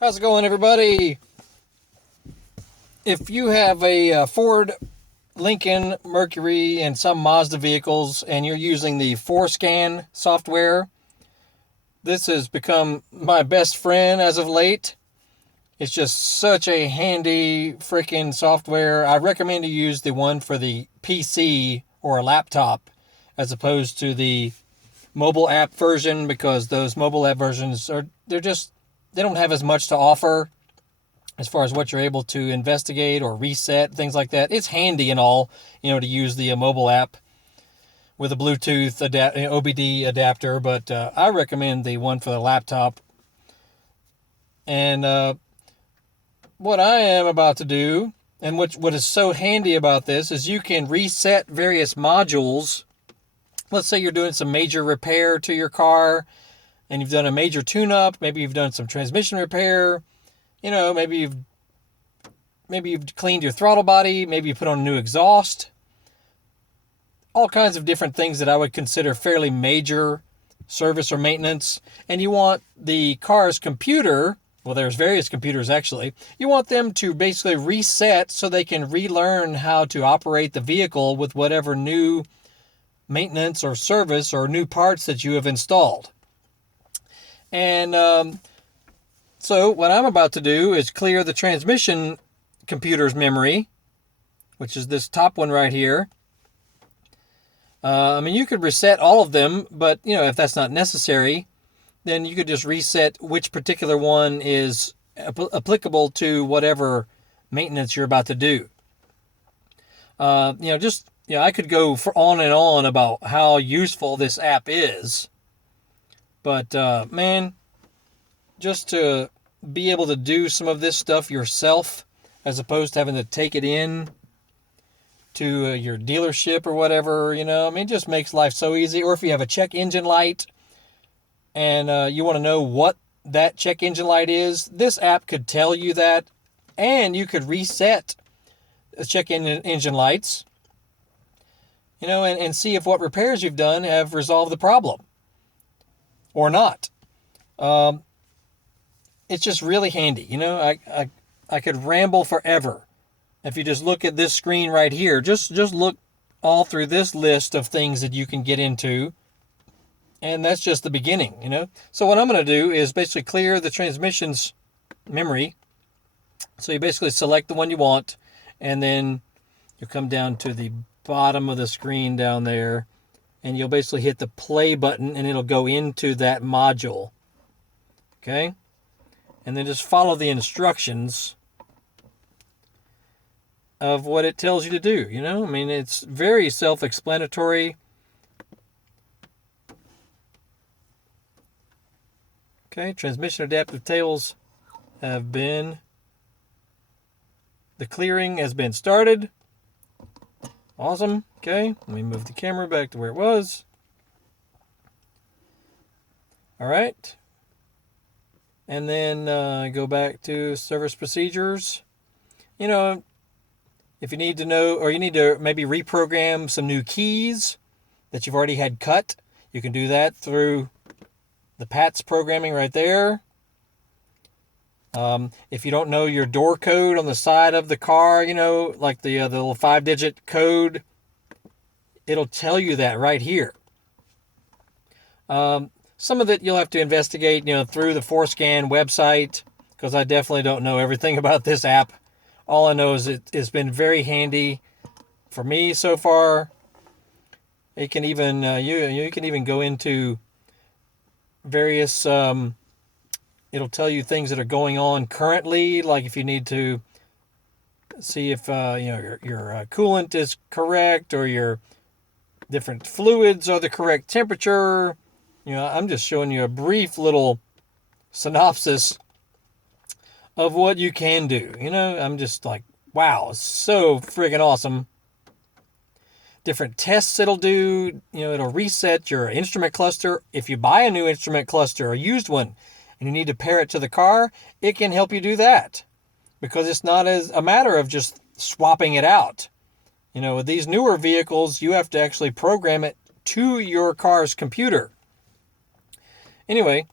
How's it going, everybody? If you have a Ford, Lincoln, Mercury, and some Mazda vehicles, and you're using the ForScan software, this has become my best friend as of late. It's just such a handy freaking software. I recommend you use the one for the PC or a laptop as opposed to the mobile app version, because those mobile app versions they don't have as much to offer as far as what you're able to investigate or reset, things like that. It's handy and all, to use the mobile app with a Bluetooth OBD adapter, but I recommend the one for the laptop. And what I am about to do, and what is so handy about this, is you can reset various modules. Let's say you're doing some major repair to your car, and you've done a major tune-up. Maybe you've done some transmission repair. Maybe you've cleaned your throttle body. Maybe you put on a new exhaust. All kinds of different things that I would consider fairly major service or maintenance. And you want the car's computer, well, there's various computers actually, you want them to basically reset so they can relearn how to operate the vehicle with whatever new maintenance or service or new parts that you have installed. And so what I'm about to do is clear the transmission computer's memory, which is this top one right here. You could reset all of them, but if that's not necessary, then you could just reset which particular one is applicable to whatever maintenance you're about to do. I could go on and on about how useful this app is, but man, just to be able to do some of this stuff yourself, as opposed to having to take it in to your dealership or whatever, it just makes life so easy. Or if you have a check engine light and you want to know what that check engine light is, this app could tell you that, and you could reset the check engine lights, and see if what repairs you've done have resolved the problem or not. It's just really handy. I could ramble forever. If you just look at this screen right here, just look all through this list of things that you can get into, and that's just the beginning, So what I'm going to do is basically clear the transmission's memory. So you basically select the one you want, and then you'll come down to the bottom of the screen down there, and you'll basically hit the play button, and it'll go into that module. Okay? And then just follow the instructions of what it tells you to do, It's very self-explanatory. Okay, transmission adaptive tails have been... The clearing has been started. Awesome. Okay, let me move the camera back to where it was. All right. And then go back to service procedures. If you need to know, or you need to maybe reprogram some new keys that you've already had cut, you can do that through the PATS programming right there. If you don't know your door code on the side of the car, like the little 5-digit code, it'll tell you that right here. Some of it you'll have to investigate, through the ForScan website, because I definitely don't know everything about this app. All I know is it's been very handy for me so far. It can even you can even go into various. It'll tell you things that are going on currently, like if you need to see if your coolant is correct, or your different fluids are the correct temperature. I'm just showing you a brief little synopsis of what you can do. I'm just like, wow, it's so friggin' awesome. Different tests it'll do. It'll reset your instrument cluster. If you buy a new instrument cluster, a used one, and you need to pair it to the car, it can help you do that, because it's not as a matter of just swapping it out. With these newer vehicles, you have to actually program it to your car's computer. Anyway,